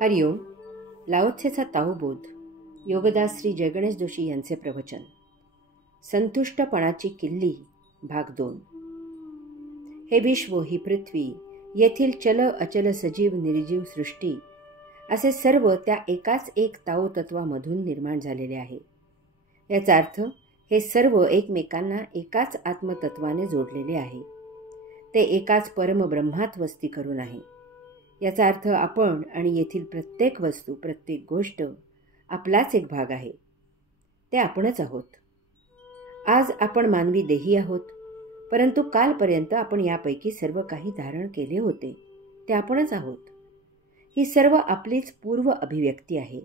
हरिओम. लाओत्सेचा ताओबोध. योगदास श्री जयगणेश जोशी यांचे प्रवचन. संतुष्टपणाची किल्ली भाग 2. हे विश्व, ही पृथ्वी, येथील चल अचल सजीव निर्जीव सृष्टी असे सर्व त्या एकाच एक ताओ तत्वामधून निर्माण झालेले आहे. याचा अर्थ हे सर्व एकमेकांना एकाच आत्मतत्वाने जोडलेले आहे. ते एकाच परमब्रह्मात वस्ती करून आहे. याचा अर्थ आपण आणि येथील प्रत्येक वस्तू, प्रत्येक गोष्ट आपलाच एक भाग आहे. ते आपणच आहोत. आज आपण मानवी देही आहोत, परंतु कालपर्यंत आपण यापैकी सर्व काही धारण केले होते ते आपणच आहोत. ही सर्व आपलीच पूर्व अभिव्यक्ती आहे.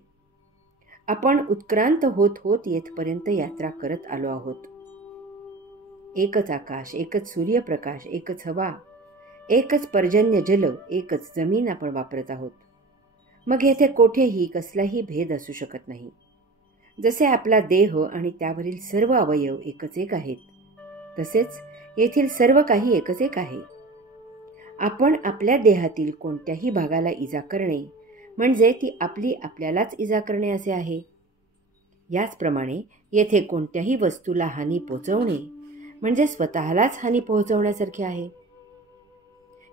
आपण उत्क्रांत होत होत येथपर्यंत यात्रा करत आलो आहोत. एकच आकाश, एकच सूर्यप्रकाश, एकच हवा, एकच पर्जन्य जल, एकच जमीन आपण वापरत आहोत. मग येथे कोठेही कसलाही भेद असू शकत नाही. जसे आपला देह आणि त्यावरील सर्व अवयव एकच एक आहेत, तसेच येथील सर्व काही एकच एक आहे. आपण आपल्या देहातील कोणत्याही भागाला इजा करणे म्हणजे ती आपल्यालाच इजा करणे असे आहे. याचप्रमाणे येथे कोणत्याही वस्तूला हानी पोचवणे म्हणजे स्वतःलाच हानी पोहोचवण्यासारखे आहे.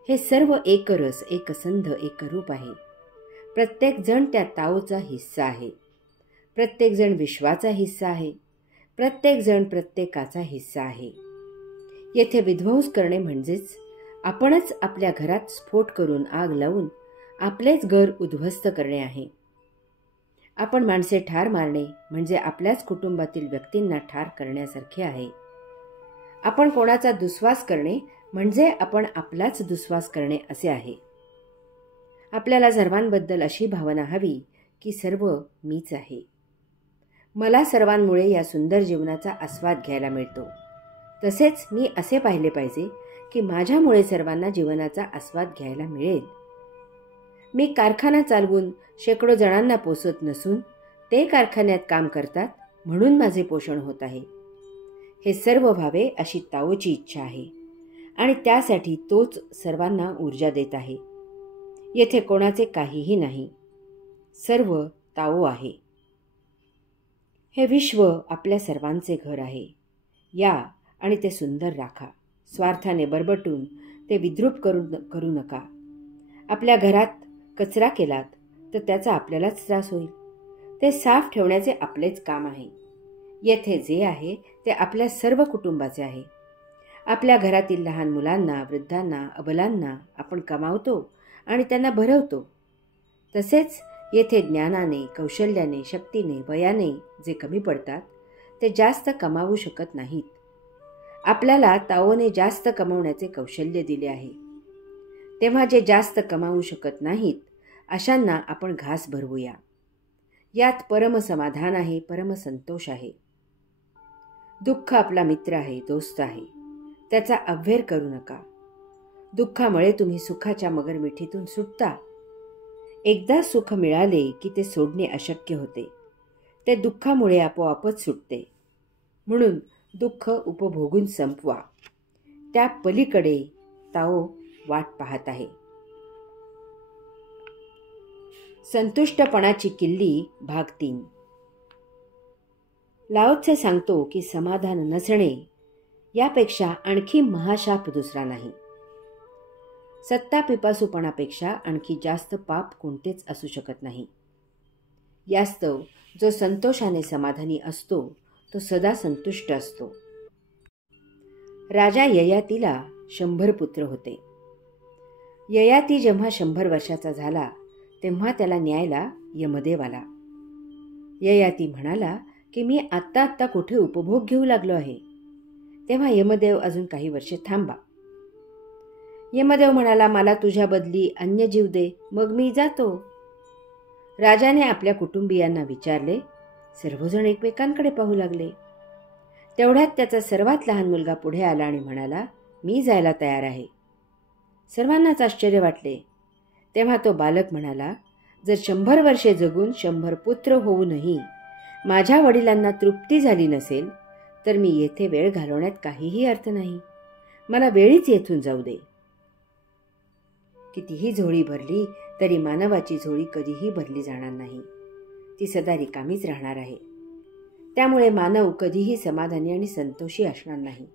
हे सर्व एकरस, एकसंध, एकरूप आहे. प्रत्येक जण त्या ताओचा हिस्सा आहे. प्रत्येक जण विश्वाचा हिस्सा आहे. प्रत्येक जण प्रत्येकाचा हिस्सा आहे. येथे विध्वंस करणे म्हणजेच आपणच आपल्या घरात स्फोट करून आग लावून आपलेच घर उद्ध्वस्त करणे आहे. आपण माणसे ठार मारणे म्हणजे आपल्याच कुटुंबातील व्यक्तींना ठार करण्यासारखे आहे. आपण कोणाचा दुस्वास करणे म्हणजे आपण आपलाच दुस्वास करणे असे आहे. आपल्याला सर्वांबद्दल अशी भावना हवी की सर्व मीच आहे. मला सर्वांमुळे या सुंदर जीवनाचा आस्वाद घ्यायला मिळतो. तसेच मी असे पाहिले पाहिजे की माझ्यामुळे सर्वांना जीवनाचा आस्वाद घ्यायला मिळेल. मी कारखाना चालवून शेकडो जणांना पोसत नसून ते कारखान्यात काम करतात म्हणून माझे पोषण होत आहे. हे सर्व व्हावे अशी ताओची इच्छा आहे आणि त्यासाठी तोच सर्वांना ऊर्जा देत आहे. येथे कोणाचे काहीही नाही, सर्व ताओ आहे. हे विश्व आपल्या सर्वांचे घर आहे. या आणि ते सुंदर राखा. स्वार्थाने बरबटून ते विद्रूप करू नका. आपल्या घरात कचरा केलात तर त्याचा आपल्यालाच त्रास होईल. ते साफ ठेवण्याचे आपलेच काम आहे. येथे जे आहे ते आपल्या सर्व कुटुंबाचे आहे. आपल्या घरातील लहान मुलांना, वृद्धांना, अबलांना आपण कमावतो आणि त्यांना भरवतो. तसेच येथे ज्ञानाने, कौशल्याने, शक्तीने, वयाने जे कमी पडतात ते जास्त कमावू शकत नाहीत. आपल्याला ताओने जास्त कमावण्याचे कौशल्य दिले आहे. तेव्हा जे जास्त कमावू शकत नाहीत अशांना आपण घास भरवूया. यात परमसमाधान आहे, परमसंतोष आहे. दुःख आपला मित्र आहे, दोस्त आहे. त्याचा अव्हेर करू नका. दुःखामुळे तुम्ही सुखाच्या मगरमिठीतून सुटता. एकदा सुख मिळाले की ते सोडणे अशक्य होते. ते दुःखामुळे आपोआपच सुटते. म्हणून दुःख उपभोगून संपवा. त्या पलीकडे ताओ वाट पाहत आहे. संतुष्टपणाची किल्ली भाग 3. लाओत्से सांगतो की समाधान नसणे यापेक्षा आणखी महाशाप दुसरा नाही. सत्ता पिपासूपणापेक्षा आणखी जास्त पाप कोणतेच असू शकत नाही. यास्तव जो संतोषाने समाधानी असतो तो सदा संतुष्ट असतो. राजा ययातीला 100 पुत्र होते. ययाती जेव्हा 100 वर्षाचा झाला तेव्हा त्याला न्यायला यमदेव आला. ययाती म्हणाला की मी आत्ता कुठे उपभोग घेऊ लागलो आहे. तेव्हा यमदेव अजून काही वर्षे थांबा. यमदेव म्हणाला, मला तुझ्या बदली अन्य जीव दे, मग मी जातो. राजाने आपल्या कुटुंबियांना विचारले. सर्वजण एकमेकांकडे पाहू लागले. तेवढ्यात त्याचा सर्वात लहान मुलगा पुढे आला आणि म्हणाला, मी जायला तयार आहे. सर्वांनाच आश्चर्य वाटले. तेव्हा तो बालक म्हणाला, जर 100 वर्षे जगून 100 पुत्र होऊनही माझ्या वडिलांना तृप्ती झाली नसेल तर मी येथे वेळ घालवण्यात काहीही अर्थ नाही. मला वेळीच येथून जाऊ दे. कितीही झोळी भरली तरी मानवाची झोळी कधीही भरली जाणार नाही. ती सदा रिकामीच राहणार आहे. त्यामुळे मानव कधीही समाधानी आणि संतोषी असणार नाही.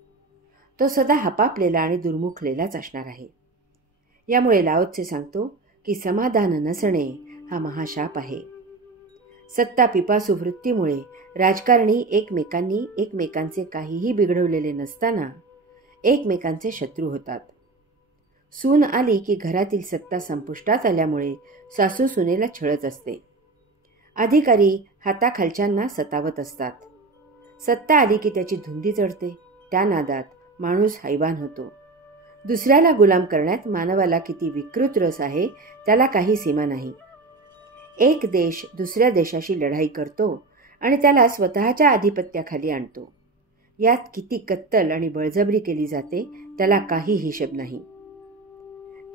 तो सदा हपापलेला आणि दुर्मुखलेलाच असणार आहे. यामुळे लाओ त्से सांगतो की समाधान नसणे हा महाशाप आहे. सत्ता पिपासू वृत्तीमुळे राजकारणी एकमेकांनी एकमेकांचे काहीही बिघडवलेले नसताना एकमेकांचे शत्रू होतात. सून आली की घरातील सत्ता संपुष्टात आल्यामुळे सासू सुनेला छळत असते. अधिकारी हाताखालच्यांना सतावत असतात. सत्ता आली की त्याची धुंदी चढते. त्या नादात माणूस हैवान होतो. दुसऱ्याला गुलाम करण्यात मानवाला किती विकृत रस आहे त्याला काही सीमा नाही. एक देश दुसऱ्या देशाशी लढाई करतो आणि त्याला स्वतःच्या आधिपत्याखाली आणतो. यात किती कत्तल आणि बळजबरी केली जाते त्याला काही हिशेब नाही.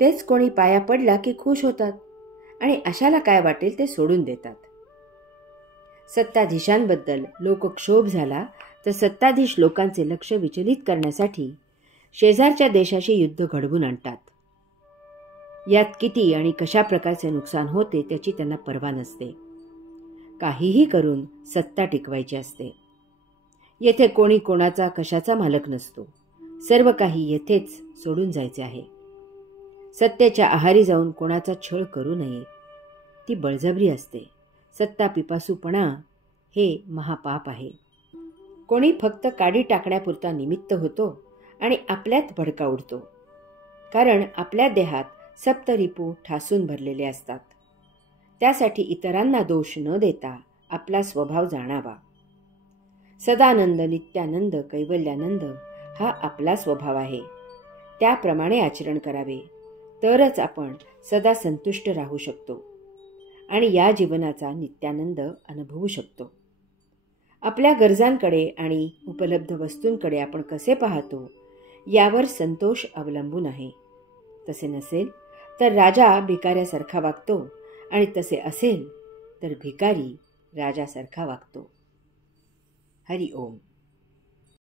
तेच कोणी पाया पडला की खुश होतात आणि अशाला काय वाटेल ते सोडून देतात. सत्ताधीशांबद्दल लोकक्षोभ झाला तर सत्ताधीश लोकांचे लक्ष विचलित करण्यासाठी शेजारच्या देशाशी युद्ध घडवून आणतात. यात किती आणि कशा प्रकारचे नुकसान होते त्याची त्यांना पर्वा नसते. काहीही करून सत्ता टिकवायची असते. येथे कोणी कोणाचा कशाचा मालक नसतो. सर्व काही येथेच सोडून जायचे आहे. सत्तेच्या आहारी जाऊन कोणाचा छळ करू नये. ती बळजबरी असते. सत्ता पिपासूपणा हे महापाप आहे. कोणी फक्त काडी टाकण्यापुरता निमित्त होतो आणि आपल्यात भडका उडतो. कारण आपल्या देहात सप्तरिपू ठासून भरलेले असतात. त्यासाठी इतरांना दोष न देता आपला स्वभाव जाणावा. सदानंद, नित्यानंद, कैवल्यानंद हा आपला स्वभाव आहे. त्याप्रमाणे आचरण करावे तरच आपण सदा संतुष्ट राहू शकतो आणि या जीवनाचा नित्यानंद अनुभवू शकतो. आपल्या गरजांकडे आणि उपलब्ध वस्तूंकडे आपण कसे पाहतो यावर संतोष अवलंबून आहे. तसे नसेल तर राजा भिकाऱ्यासारखा वागतो आणि तसे असेल तर भिकारी राजासारखा वागतो. हरि ओम.